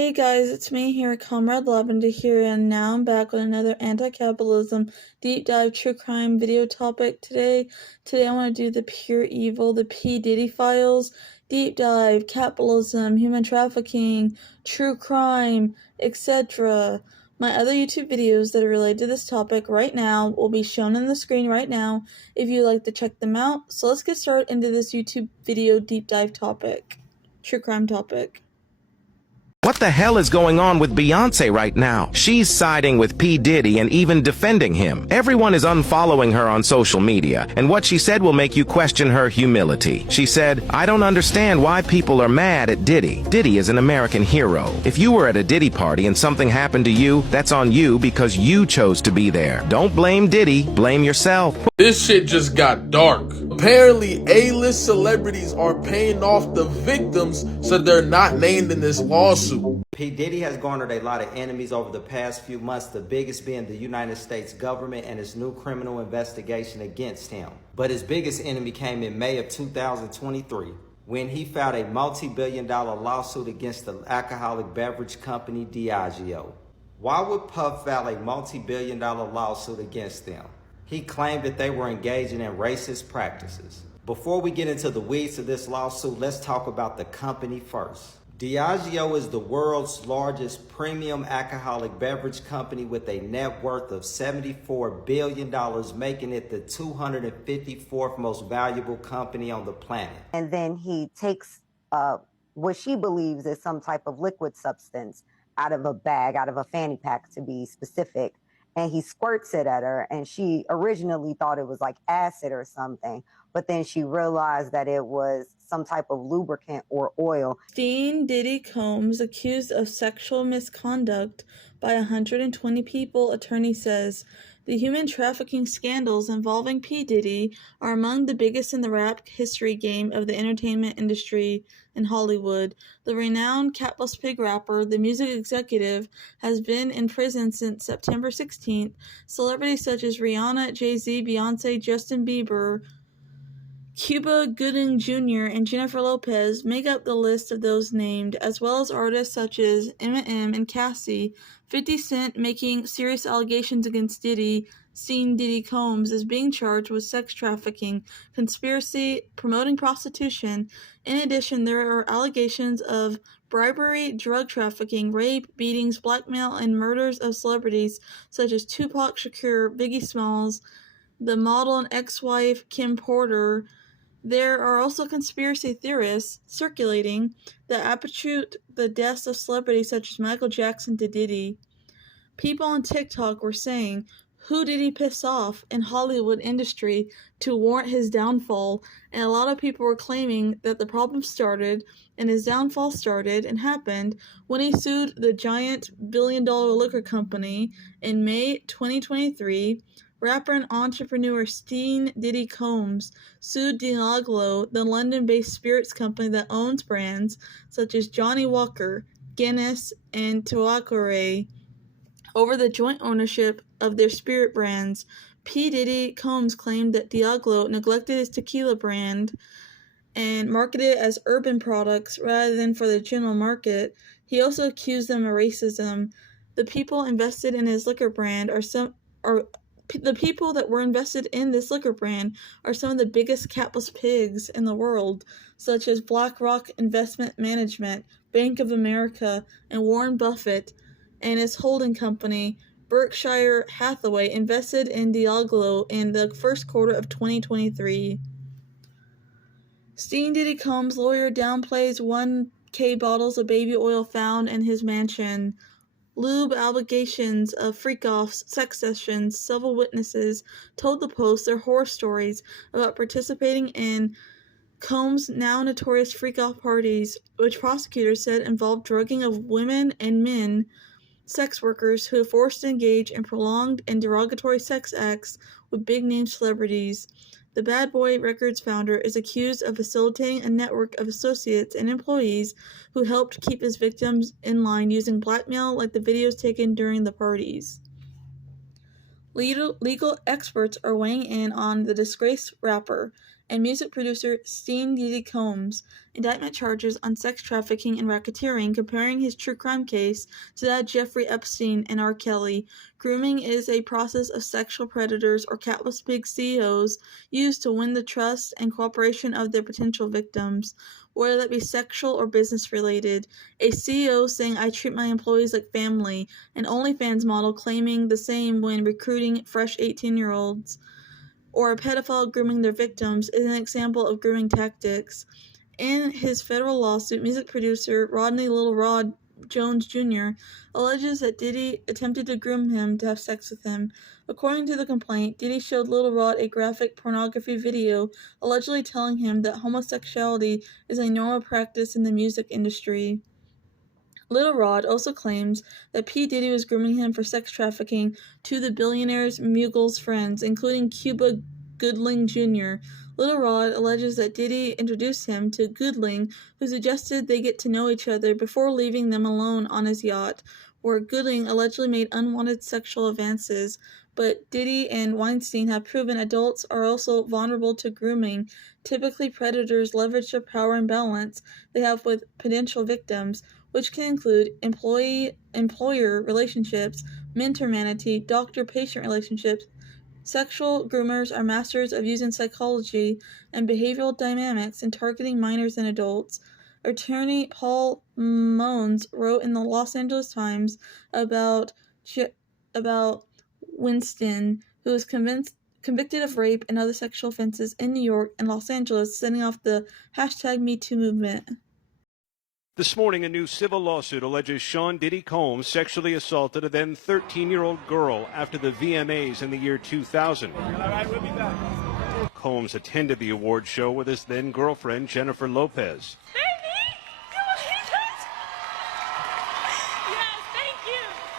Hey guys, it's me here, Comrade Lavender here, and now I'm back with another anti-capitalism deep dive true crime video topic today. Today I want to do the pure evil, the Diddy Files, deep dive, capitalism, human trafficking, true crime, etc. My other YouTube videos that are related to this topic right now will be shown on the screen right now if you'd like to check them out. So let's get started into this YouTube video deep dive topic, true crime topic. What the hell is going on with Beyonce right now? She's siding with P. Diddy and even defending him. Everyone is unfollowing her on social media, and what she said will make you question her humility. She said, "I don't understand why people are mad at Diddy. Diddy is an American hero. If you were at a Diddy party and something happened to you, that's on you because you chose to be there. Don't blame Diddy, blame yourself." This shit just got dark. Apparently, A-list celebrities are paying off the victims so they're not named in this lawsuit. P. Diddy has garnered a lot of enemies over the past few months, the biggest being the United States government and its new criminal investigation against him. But his biggest enemy came in May of 2023 when he filed a multi-billion-dollar lawsuit against the alcoholic beverage company Diageo. Why would Puff file a multi-billion-dollar lawsuit against them? He claimed that they were engaging in racist practices. Before we get into the weeds of this lawsuit, let's talk about the company first. Diageo is the world's largest premium alcoholic beverage company with a net worth of $74 billion, making it the 254th most valuable company on the planet. And then he takes what she believes is some type of liquid substance out of a bag, out of a fanny pack to be specific, and he squirts it at her, and she originally thought it was like acid or something, but then she realized that it was some type of lubricant or oil. Diddy Combs accused of sexual misconduct by 120 people, attorney says. The human trafficking scandals involving P. Diddy are among the biggest in the rap history game of the entertainment industry in Hollywood. The renowned Catless Pig rapper, the music executive, has been in prison since September 16th. Celebrities such as Rihanna, Jay-Z, Beyonce, Justin Bieber, Cuba Gooding Jr., and Jennifer Lopez make up the list of those named, as well as artists such as Eminem and Cassie. 50 Cent, making serious allegations against Diddy, Diddy Combs, is being charged with sex trafficking, conspiracy, promoting prostitution. In addition, there are allegations of bribery, drug trafficking, rape, beatings, blackmail, and murders of celebrities such as Tupac Shakur, Biggie Smalls, the model and ex-wife Kim Porter. There are also conspiracy theorists circulating that attribute the deaths of celebrities such as Michael Jackson to Diddy. People on TikTok were saying, "Who did he piss off in Hollywood industry to warrant his downfall?" And a lot of people were claiming that the problem started and his downfall started and happened when he sued the giant billion-dollar liquor company in May 2023. Rapper and entrepreneur Diddy Combs sued Diageo, the London-based spirits company that owns brands such as Johnnie Walker, Guinness, and Tanqueray, over the joint ownership of their spirit brands. P. Diddy Combs claimed that Diageo neglected his tequila brand and marketed it as urban products rather than for the general market. He also accused them of racism. The people invested in his liquor brand The people that were invested in this liquor brand are some of the biggest catless pigs in the world, such as BlackRock Investment Management, Bank of America, and Warren Buffett and his holding company, Berkshire Hathaway, invested in Diageo in the first quarter of 2023. Diddy Combs' lawyer downplays 1K bottles of baby oil found in his mansion. Lube allegations of freak-offs, sex sessions. Several witnesses told the Post their horror stories about participating in Combs' now notorious freak-off parties, which prosecutors said involved drugging of women and men, sex workers who are forced to engage in prolonged and derogatory sex acts with big-name celebrities. The Bad Boy Records founder is accused of facilitating a network of associates and employees who helped keep his victims in line using blackmail like the videos taken during the parties. Legal experts are weighing in on the disgraced rapper and music producer Diddy Combs' indictment charges on sex trafficking and racketeering, comparing his true crime case to that of Jeffery Epstein and R. Kelly. Grooming is a process of sexual predators or capitalist pig CEOs use to win the trust and cooperation of their potential victims, whether that be sexual or business related. A CEO saying, "I treat my employees like family," an OnlyFans model claiming the same when recruiting fresh 18-year-olds, or a pedophile grooming their victims, is an example of grooming tactics. In his federal lawsuit, music producer Rodney Little Rod Jones Jr. alleges that Diddy attempted to groom him to have sex with him. According to the complaint, Diddy showed Little Rod a graphic pornography video allegedly telling him that homosexuality is a normal practice in the music industry. Little Rod also claims that P. Diddy was grooming him for sex trafficking to the billionaire's Mughals friends, including Cuba Gooding Jr. Little Rod alleges that Diddy introduced him to Gooding, who suggested they get to know each other before leaving them alone on his yacht, where Gooding allegedly made unwanted sexual advances. But Diddy and Weinstein have proven adults are also vulnerable to grooming. Typically, predators leverage the power imbalance they have with potential victims, which can include employee-employer relationships, mentor-manatee, doctor-patient relationships. Sexual groomers are masters of using psychology and behavioral dynamics in targeting minors and adults. Attorney Paul Mones wrote in the Los Angeles Times about Winston, who was convicted of rape and other sexual offenses in New York and Los Angeles, setting off the #MeToo movement. This morning, a new civil lawsuit alleges Sean Diddy Combs sexually assaulted a then 13-year-old girl after the VMAs in the year 2000. Combs attended the award show with his then girlfriend, Jennifer Lopez.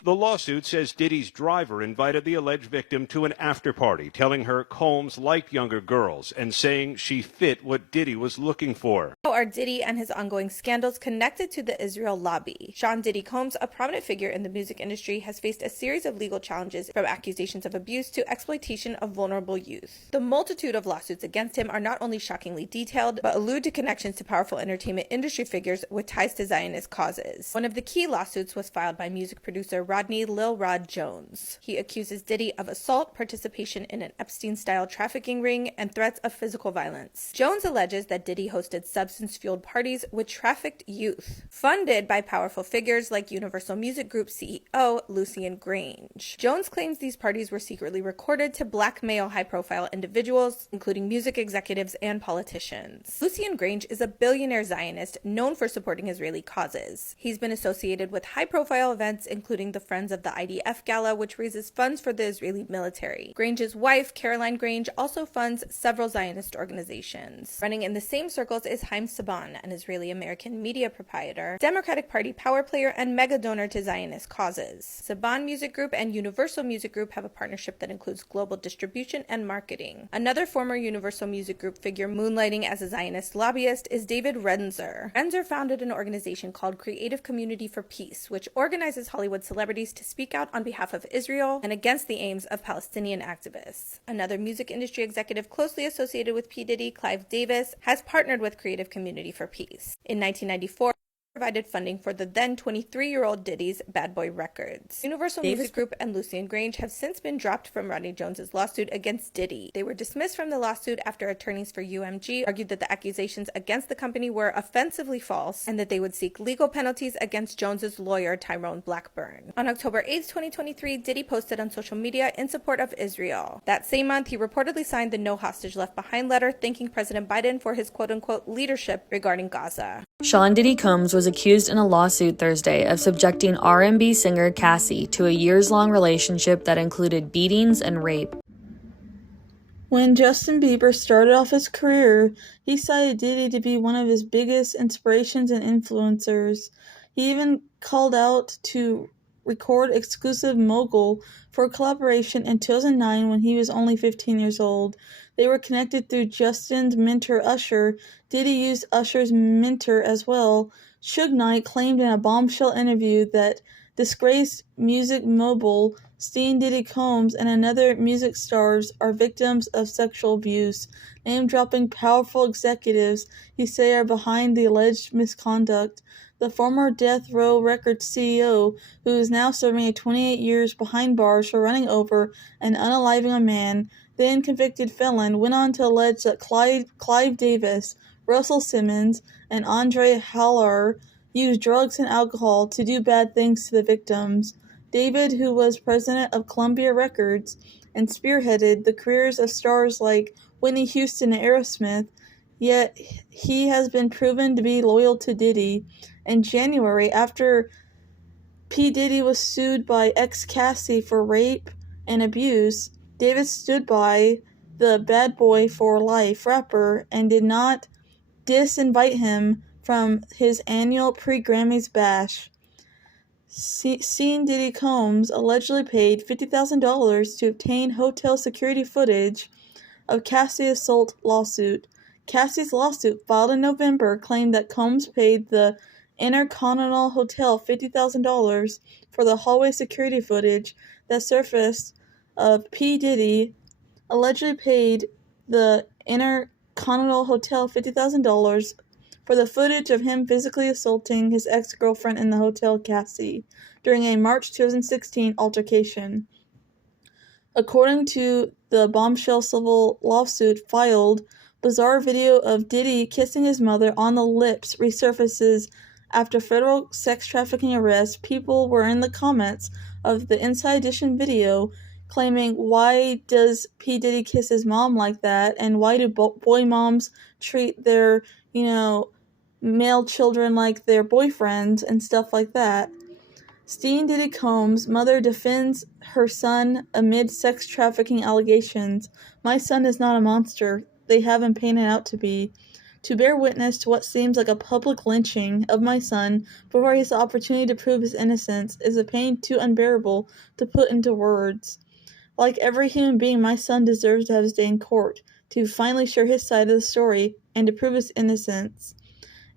The lawsuit says Diddy's driver invited the alleged victim to an after-party, telling her Combs liked younger girls and saying she fit what Diddy was looking for. How are Diddy and his ongoing scandals connected to the Israel lobby? Sean Diddy Combs, a prominent figure in the music industry, has faced a series of legal challenges, from accusations of abuse to exploitation of vulnerable youth. The multitude of lawsuits against him are not only shockingly detailed, but allude to connections to powerful entertainment industry figures with ties to Zionist causes. One of the key lawsuits was filed by music producer Rodney Lil Rod Jones. He accuses Diddy of assault, participation in an Epstein-style trafficking ring, and threats of physical violence. Jones alleges that Diddy hosted substance-fueled parties with trafficked youth, funded by powerful figures like Universal Music Group CEO Lucian Grange. Jones claims these parties were secretly recorded to blackmail high-profile individuals, including music executives and politicians. Lucian Grange is a billionaire Zionist known for supporting Israeli causes. He's been associated with high-profile events, including the Friends of the IDF Gala, which raises funds for the Israeli military. Grange's wife, Caroline Grange, also funds several Zionist organizations. Running in the same circles is Haim Saban, an Israeli-American media proprietor, Democratic Party power player, and mega donor to Zionist causes. Saban Music Group and Universal Music Group have a partnership that includes global distribution and marketing. Another former Universal Music Group figure moonlighting as a Zionist lobbyist is David Renzer. Renzer founded an organization called Creative Community for Peace, which organizes Hollywood celebrities to speak out on behalf of Israel and against the aims of Palestinian activists. Another music industry executive closely associated with P. Diddy, Clive Davis, has partnered with Creative Community for Peace. In 1994, provided funding for the then 23-year-old Diddy's Bad Boy Records. Universal Music Group and Lucian Grange have since been dropped from Rodney Jones's lawsuit against Diddy. They were dismissed from the lawsuit after attorneys for UMG argued that the accusations against the company were offensively false and that they would seek legal penalties against Jones's lawyer Tyrone Blackburn. On October 8, 2023, Diddy posted on social media in support of Israel. That same month, he reportedly signed the No Hostage Left Behind letter thanking President Biden for his quote-unquote leadership regarding Gaza. Sean Diddy Combs was accused in a lawsuit Thursday of subjecting R&B singer Cassie to a years-long relationship that included beatings and rape. When Justin Bieber started off his career, he cited Diddy to be one of his biggest inspirations and influencers. He even called out to record exclusive Mogul for a collaboration in 2009 when he was only 15 years old. They were connected through Justin's mentor Usher. Diddy used Usher's mentor as well. Suge Knight claimed in a bombshell interview that Disgraced music mogul Diddy Combs and another music stars are victims of sexual abuse, name-dropping powerful executives he say are behind the alleged misconduct. The former Death Row Records CEO, who is now serving a 28 years behind bars for running over and unaliving a man, then convicted felon, went on to allege that Clive Davis, Russell Simmons, and Andre Haller used drugs and alcohol to do bad things to the victims. David, who was president of Columbia Records and spearheaded the careers of stars like Whitney Houston and Aerosmith, yet he has been proven to be loyal to Diddy. In January, after P. Diddy was sued by ex-Cassie for rape and abuse, David stood by the Bad Boy for Life rapper and did not disinvite him from his annual pre-Grammys bash. Diddy Combs allegedly paid $50,000 to obtain hotel security footage of Cassie's assault lawsuit. Cassie's lawsuit, filed in November, claimed that Combs paid the Intercontinental Hotel $50,000 for the hallway security footage that surfaced of P. Diddy allegedly paid the Intercontinental Hotel $50,000 for the footage of him physically assaulting his ex-girlfriend in the hotel, Cassie, during a March 2016 altercation. According to the bombshell civil lawsuit filed, bizarre video of Diddy kissing his mother on the lips resurfaces after federal sex trafficking arrest. People were in the comments of the Inside Edition video claiming, why does P. Diddy kiss his mom like that, and why do boy moms treat their, male children like their boyfriends and stuff like that. Diddy Combs' mother defends her son amid sex trafficking allegations. My son is not a monster they have him painted out to be. To bear witness to what seems like a public lynching of my son before he has the opportunity to prove his innocence is a pain too unbearable to put into words. Like every human being, my son deserves to have his day in court, to finally share his side of the story, and to prove his innocence.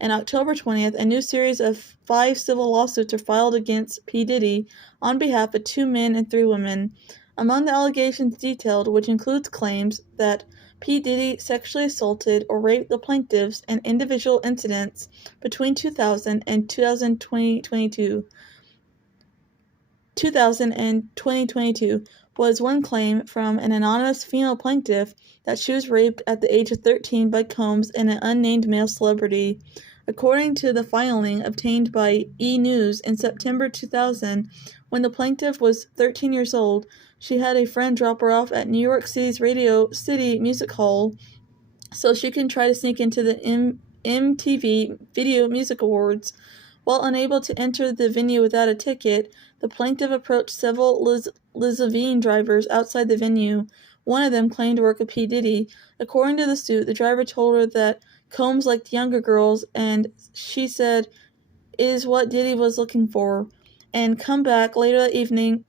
On October 20th, a new series of 5 civil lawsuits are filed against P. Diddy on behalf of 2 men and 3 women. Among the allegations detailed, which includes claims that P. Diddy sexually assaulted or raped the plaintiffs in individual incidents between 2000 and 2022. 2022 was one claim from an anonymous female plaintiff that she was raped at the age of 13 by Combs and an unnamed male celebrity. According to the filing obtained by E! News in September 2000, when the plaintiff was 13 years old, she had a friend drop her off at New York City's Radio City Music Hall so she can try to sneak into the MTV Video Music Awards. While unable to enter the venue without a ticket, the plaintiff approached several limousine drivers outside the venue. One of them claimed to work with P. Diddy. According to the suit, the driver told her that Combs liked younger girls, and she said is what Diddy was looking for, and come back later that evening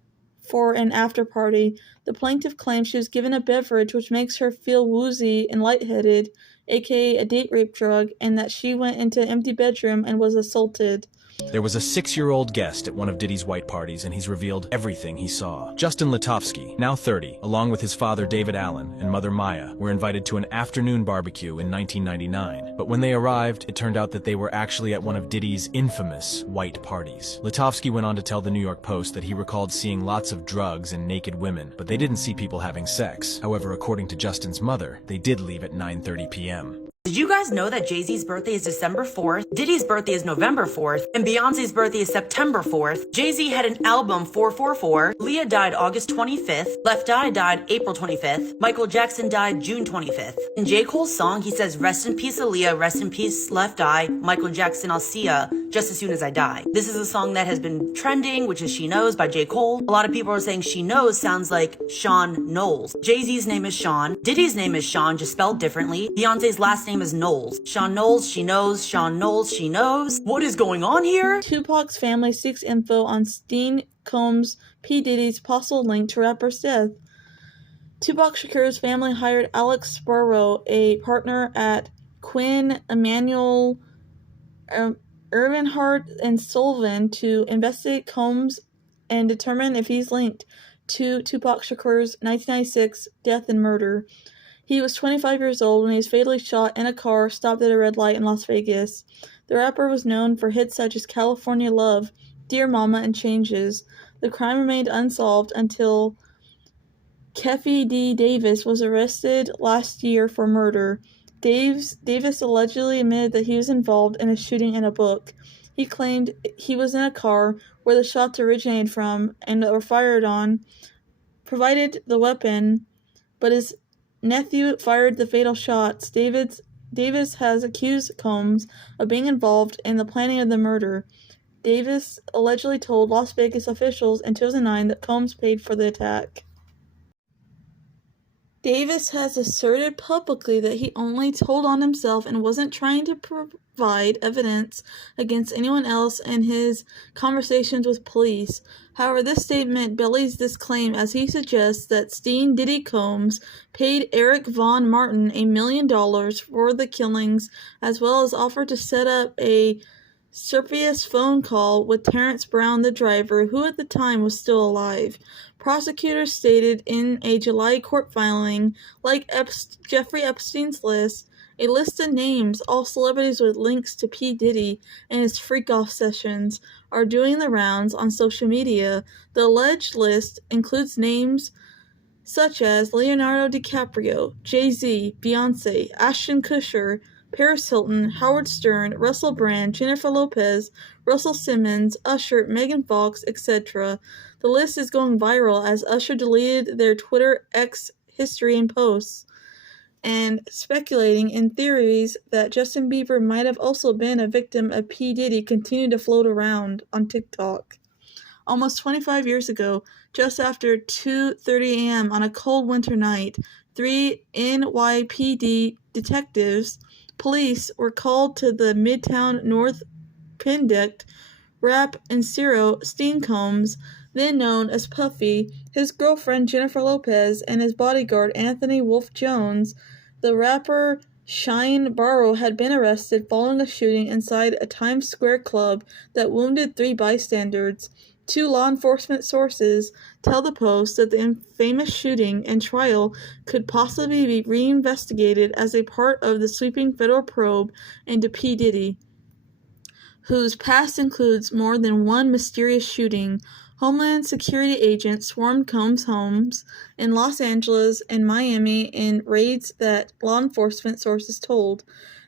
for an after party. The plaintiff claimed she was given a beverage which makes her feel woozy and lightheaded, aka a date rape drug, and that she went into an empty bedroom and was assaulted. There was a 6-year-old guest at one of Diddy's white parties, and he's revealed everything he saw. Justin Litovsky, now 30, along with his father David Allen and mother Maya, were invited to an afternoon barbecue in 1999. But when they arrived, it turned out that they were actually at one of Diddy's infamous white parties. Litovsky went on to tell the New York Post that he recalled seeing lots of drugs and naked women, but they didn't see people having sex. However, according to Justin's mother, they did leave at 9:30 p.m. Did you guys know that Jay-Z's birthday is December 4th, Diddy's birthday is November 4th, and Beyonce's birthday is September 4th? Jay-Z had an album 444, Leah died August 25th, Left Eye died April 25th, Michael Jackson died June 25th. In J. Cole's song, he says, rest in peace Aaliyah, rest in peace Left Eye, Michael Jackson, I'll see ya just as soon as I die. This is a song that has been trending, which is She Knows by J. Cole. A lot of people are saying She Knows sounds like Sean Knowles. Jay-Z's name is Sean, Diddy's name is Sean, just spelled differently. Beyonce's last name is Knowles. Sean Knowles, she knows, Sean Knowles, she knows. What is going on here? Tupac's family seeks info on Diddy Combs' P. Diddy's possible link to rapper's death. Tupac Shakur's family hired Alex Sparrow, a partner at Quinn Emanuel Earnhardt and Sullivan to investigate Combs and determine if he's linked to Tupac Shakur's 1996 death and murder. He was 25 years old when he was fatally shot in a car stopped at a red light in Las Vegas. The rapper was known for hits such as California Love, Dear Mama, and Changes. The crime remained unsolved until Keffe D. Davis was arrested last year for murder. Davis allegedly admitted that he was involved in a shooting in a book. He claimed he was in a car where the shots originated from and were fired on, provided the weapon, but his nephew fired the fatal shots. Davis has accused Combs of being involved in the planning of the murder. Davis allegedly told Las Vegas officials in 2009 that Combs paid for the attack. Davis has asserted publicly that he only told on himself and wasn't trying to provide evidence against anyone else in his conversations with police. However, this statement belies this claim as he suggests that Steen Diddy Combs paid Eric Von Martin $1 million for the killings, as well as offered to set up a surreptitious phone call with Terrence Brown, the driver, who at the time was still alive. Prosecutors stated in a July court filing, like Jeffrey Epstein's list, a list of names, all celebrities with links to P. Diddy and his freak-off sessions, are doing the rounds on social media. The alleged list includes names such as Leonardo DiCaprio, Jay-Z, Beyonce, Ashton Kutcher, Paris Hilton, Howard Stern, Russell Brand, Jennifer Lopez, Russell Simmons, Usher, Megan Fox, etc. The list is going viral as Usher deleted their Twitter X history and posts, and speculating in theories that Justin Bieber might have also been a victim of P. Diddy continue to float around on TikTok. Almost 25 years ago, just after 2:30 a.m. on a cold winter night, 3 NYPD detectives, police, were called to the Midtown North Pendict rap and Ciro Steen Combs, then known as Puffy, his girlfriend Jennifer Lopez, and his bodyguard Anthony Wolf Jones. The rapper Shine Barrow had been arrested following a shooting inside a Times Square club that wounded 3 bystanders. 2 law enforcement sources tell the Post that the infamous shooting and trial could possibly be reinvestigated as a part of the sweeping federal probe into P. Diddy, whose past includes more than one mysterious shooting. Homeland Security agents swarmed Combs' homes in Los Angeles and Miami in raids that law enforcement sources told.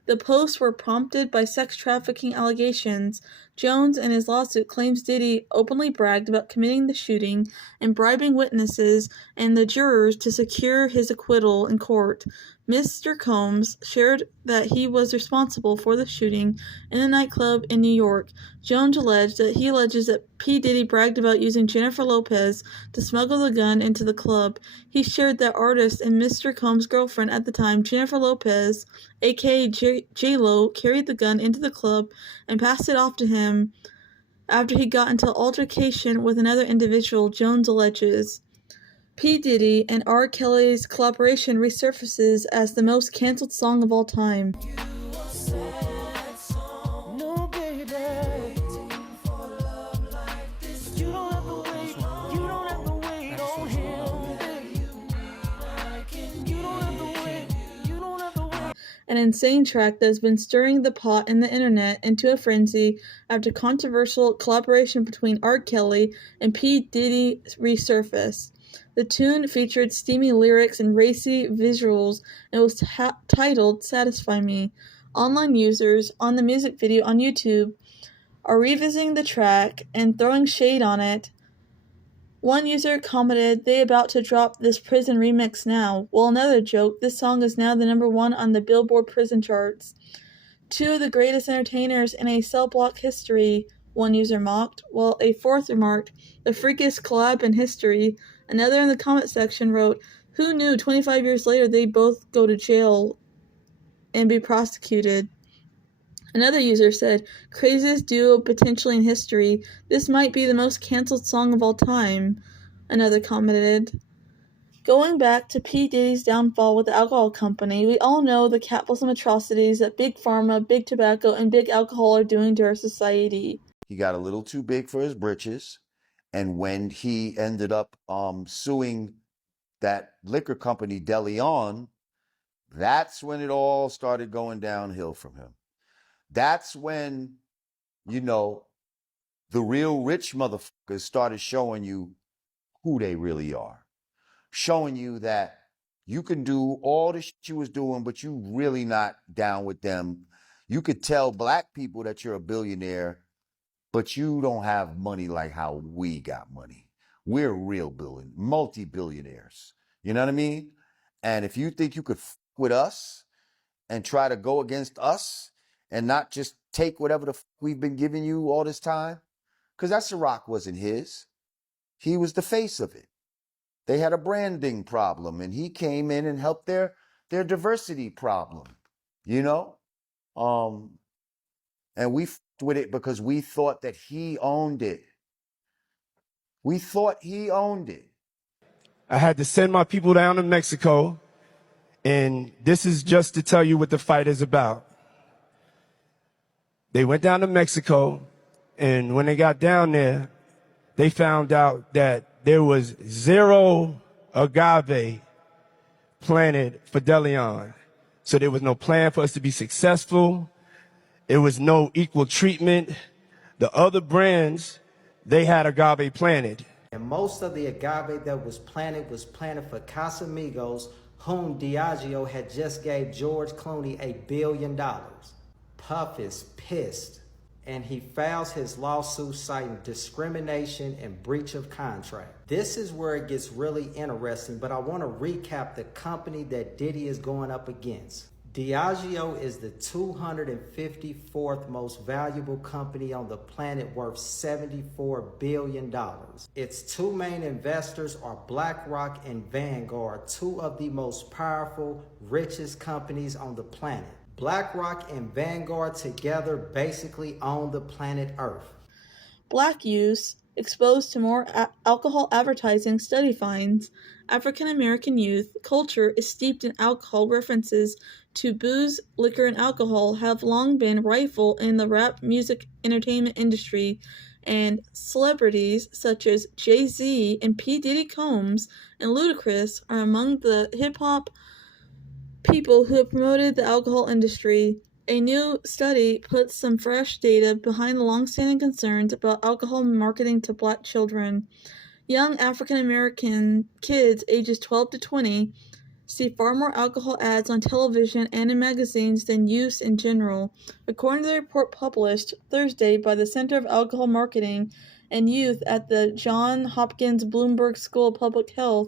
The Post were prompted by sex trafficking allegations. Jones, in his lawsuit, claims Diddy openly bragged about committing the shooting and bribing witnesses and the jurors to secure his acquittal in court. Mr. Combs shared that he was responsible for the shooting in a nightclub in New York. Jones alleges that P. Diddy bragged about using Jennifer Lopez to smuggle the gun into the club. He shared that artist and Mr. Combs' girlfriend at the time, Jennifer Lopez, aka J-Lo, carried the gun into the club and passed it off to him after he got into an altercation with another individual, Jones alleges. P. Diddy and R. Kelly's collaboration resurfaces as the most canceled song of all time. An insane track that has been stirring the pot in the internet into a frenzy after controversial collaboration between R. Kelly and P. Diddy resurfaced. The tune featured steamy lyrics and racy visuals and was titled Satisfy Me. Online users on the music video on YouTube are revisiting the track and throwing shade on it. One user commented, "They about to drop this prison remix now," while another joked, "This song is now the #1 on the Billboard prison charts." 2 of the greatest entertainers in a cell block history, one user mocked, while a fourth remarked, "The freakiest collab in history." Another in the comment section wrote, "Who knew 25 years later they'd both go to jail and be prosecuted?" Another user said, "Craziest duo potentially in history. This might be the most cancelled song of all time." Another commented, Going back to P. Diddy's downfall with the alcohol company, we all know the capitalism atrocities that Big Pharma, Big Tobacco, and Big Alcohol are doing to our society. He got a little too big for his britches. And when he ended up suing that liquor company, DeLeon, that's when it all started going downhill from him. That's when, the real rich motherfuckers started showing you who they really are. Showing you that you can do all the shit you was doing, but you really not down with them. You could tell black people that you're a billionaire, but you don't have money like how we got money. We're real multi-billionaires. You know what I mean? And if you think you could with us and try to go against us and not just take whatever the we've been giving you all this time, because that Ciroc wasn't his. He was the face of it. They had a branding problem, and he came in and helped their diversity problem, And we f***ed with it because we thought that he owned it. We thought he owned it. I had to send my people down to Mexico, and this is just to tell you what the fight is about. They went down to Mexico, and when they got down there, they found out that there was 0 agave planted for DeLeon. So there was no plan for us to be successful. There was no equal treatment. The other brands, they had agave planted. And most of the agave that was planted for Casamigos, whom Diageo had just gave George Clooney $1 billion. Puff is pissed, and he files his lawsuit citing discrimination and breach of contract. This is where it gets really interesting, but I want to recap the company that Diddy is going up against. Diageo is the 254th most valuable company on the planet, worth $74 billion. Its two main investors are BlackRock and Vanguard, two of the most powerful, richest companies on the planet. BlackRock and Vanguard together basically own the planet Earth. Black youth exposed to more alcohol advertising study finds African American youth culture is steeped in alcohol. References to booze, liquor, and alcohol have long been rife in the rap music entertainment industry, and celebrities such as Jay-Z and P. Diddy Combs and Ludacris are among the hip-hop people who have promoted the alcohol industry. A new study puts some fresh data behind the long-standing concerns about alcohol marketing to black children. Young African-American kids ages 12 to 20 see far more alcohol ads on television and in magazines than youths in general, according to the report published Thursday by the Center of Alcohol Marketing and Youth at the Johns Hopkins Bloomberg School of Public Health.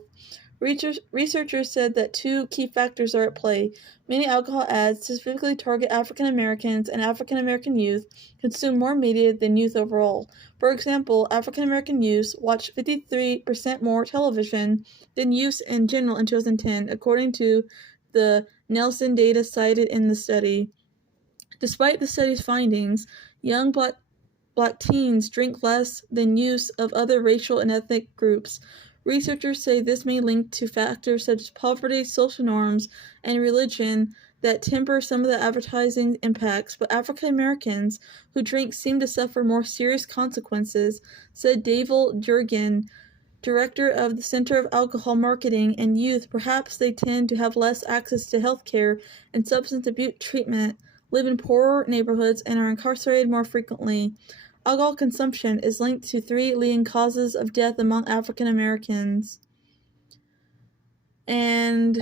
Researchers said that two key factors are at play. Many alcohol ads specifically target African Americans, and African American youth consume more media than youth overall. For example, African American youth watched 53% more television than youths in general in 2010, according to the Nielsen data cited in the study. Despite the study's findings, young black teens drink less than youths of other racial and ethnic groups. Researchers say this may link to factors such as poverty, social norms, and religion that temper some of the advertising impacts, but African Americans who drink seem to suffer more serious consequences, said David Jurgen, director of the Center of Alcohol Marketing and Youth. Perhaps they tend to have less access to health care and substance abuse treatment, live in poorer neighborhoods, and are incarcerated more frequently. Alcohol consumption is linked to 3 leading causes of death among African Americans. And,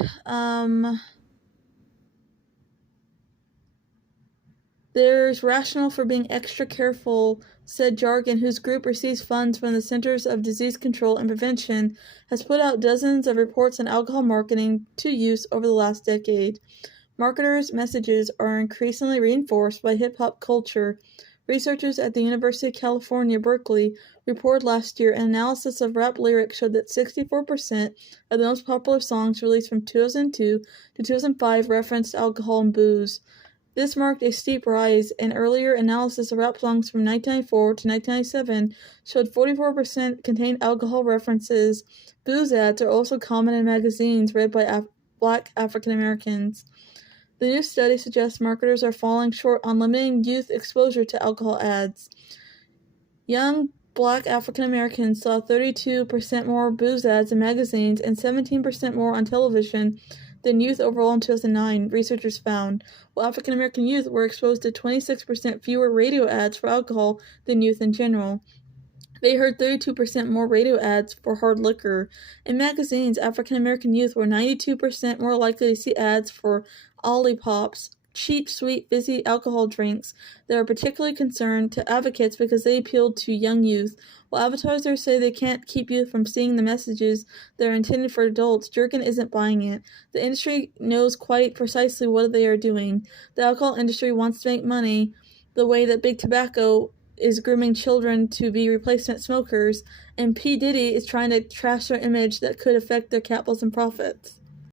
there's rationale for being extra careful, said Jargon, whose group receives funds from the Centers of Disease Control and Prevention, has put out dozens of reports on alcohol marketing to youth over the last decade. Marketers' messages are increasingly reinforced by hip-hop culture. Researchers at the University of California, Berkeley, reported last year an analysis of rap lyrics showed that 64% of the most popular songs released from 2002 to 2005 referenced alcohol and booze. This marked a steep rise. An earlier analysis of rap songs from 1994 to 1997 showed 44% contained alcohol references. Booze ads are also common in magazines read by Black African Americans. The new study suggests marketers are falling short on limiting youth exposure to alcohol ads. Young Black African Americans saw 32% more booze ads in magazines and 17% more on television than youth overall in 2009, researchers found, while African American youth were exposed to 26% fewer radio ads for alcohol than youth in general. They heard 32% more radio ads for hard liquor. In magazines, African American youth were 92% more likely to see ads for Ollipops, cheap, sweet, fizzy alcohol drinks that are particularly concerned to advocates because they appealed to young youth. While advertisers say they can't keep youth from seeing the messages that are intended for adults, Jergen isn't buying it. The industry knows quite precisely what they are doing. The alcohol industry wants to make money the way that Big Tobacco is grooming children to be replacement smokers, and P. Diddy is trying to trash their image that could affect their capitalism profits.